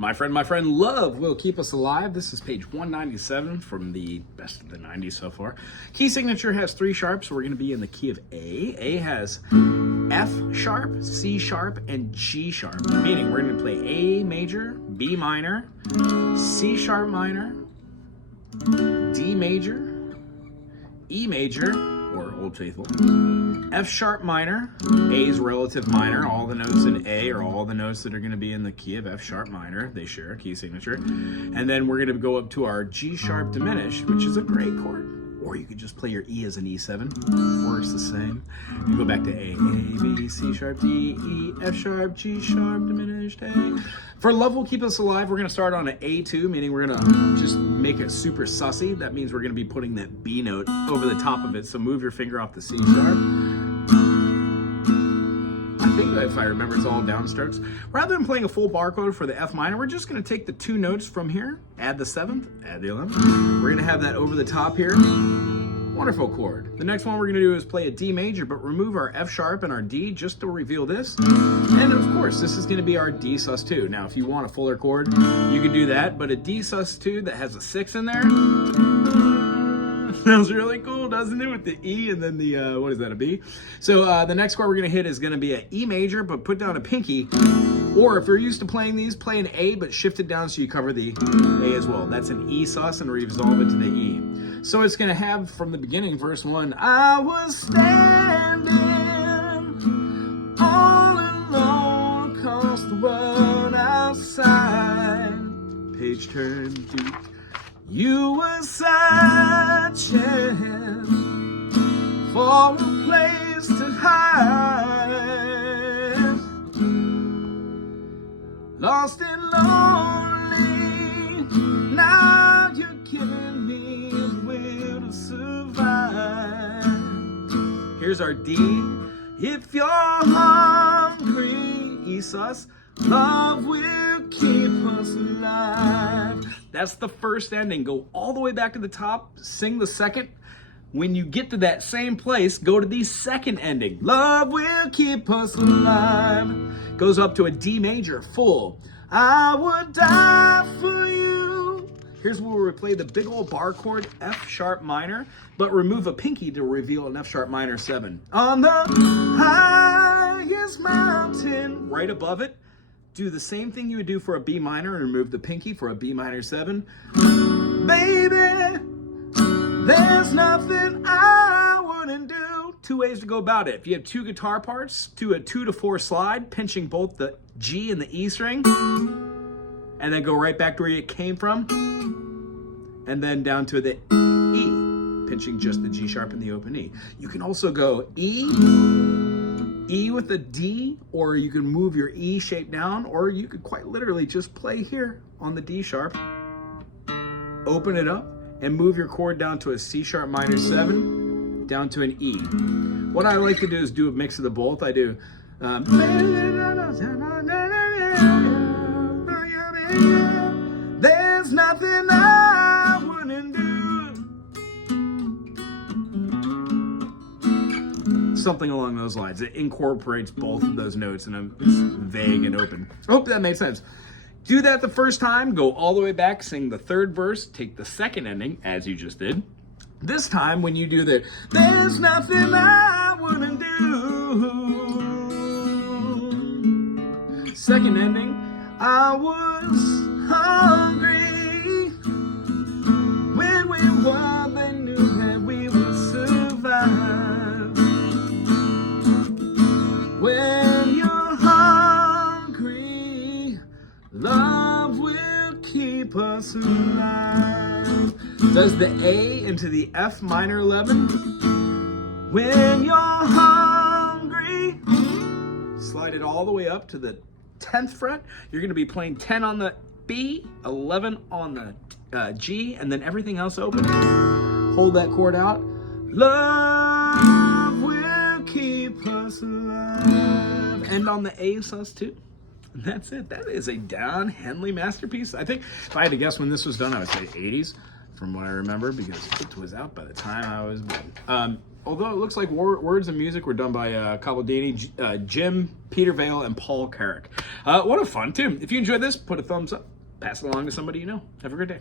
My friend, love will keep us alive. This is page 197 from the best of the 90s so far. Key signature has 3 sharps. We're going to be in the key of A. A has F sharp, C sharp, and G sharp, meaning we're going to play A major, B minor, C sharp minor, D major, E major, or Old Faithful, F sharp minor, A's relative minor. All the notes in A are all the notes that are going to be in the key of F sharp minor. They share a key signature. And then we're going to go up to our G sharp diminished, which is a great chord. Or you could just play your E as an E7. Works the same. You go back to A, B, C sharp, D, E, F sharp, G sharp, diminished, A. For Love Will Keep Us Alive, we're going to start on an A2, meaning we're going to just make it super sussy. That means we're going to be putting that B note over the top of it. So move your finger off the C sharp. I think if I remember, it's all downstrokes. Rather than playing a full bar chord for the F minor, we're just going to take the 2 notes from here, add the 7th, add the 11th. We're going to have that over the top here. Wonderful chord. The next one we're going to do is play a D major, but remove our F sharp and our D just to reveal this. And of course, this is going to be our D sus2. Now, if you want a fuller chord, you can do that, but a D sus2 that has a 6 in there sounds really cool, doesn't it? With the E and then the, what is that, a B? So the next chord we're going to hit is going to be an E major, but put down a pinky. Or if you're used to playing these, play an A, but shift it down so you cover the A as well. That's an E sus and resolve it to the E. So it's going to have, from the beginning, verse 1, I was standing all alone across the world outside. Page turned deep. You were searching for a place to hide, lost and lonely. Now you're giving me a will to survive. Here's our D. If you're hungry, E sus, love will keep us alive. That's the first ending. Go all the way back to the top, sing the second. When you get to that same place, go to the second ending. Love will keep us alive. Goes up to a D major, full. I would die for you. Here's where we play the big old bar chord, F sharp minor, but remove a pinky to reveal an F sharp minor 7. On the highest mountain, right above it, do the same thing you would do for a B minor and remove the pinky for a B minor 7. Baby, there's nothing I wouldn't do. 2 ways to go about it. If you have 2 guitar parts, do a 2 to 4 slide, pinching both the G and the E string, and then go right back to where it came from, and then down to the E, pinching just the G sharp and the open E. You can also go E with a D, or you can move your E shape down, or you could quite literally just play here on the D sharp, open it up, and move your chord down to a C sharp minor 7, down to an E. What I like to do is do a mix of the both. I do there's nothing I wouldn't do. Something along those lines. It incorporates both of those notes, and it's vague and open. Hope that made sense. Do that the first time, go all the way back, sing the 3rd verse, take the second ending, as you just did. This time, when you do the, there's nothing I wouldn't do. Second ending, I was hungry. When we were, they knew that we would survive. When you're hungry, love will keep us alive. Does the A into the F minor 11. When you're hungry, slide it all the way up to the 10th fret. You're going to be playing 10 on the B, 11 on the G, and then everything else open. Hold that chord out. Love will keep us alive. End on the A sus2. And that's it. That is a Don Henley masterpiece. I think if I had to guess when this was done, I would say 80s, from what I remember, because it was out by the time I was born. although it looks like words and music were done by Caldini, Jim, Peter Vale, and Paul Carrick. What a fun tune. If you enjoyed this, put a thumbs up. Pass it along to somebody you know. Have a great day.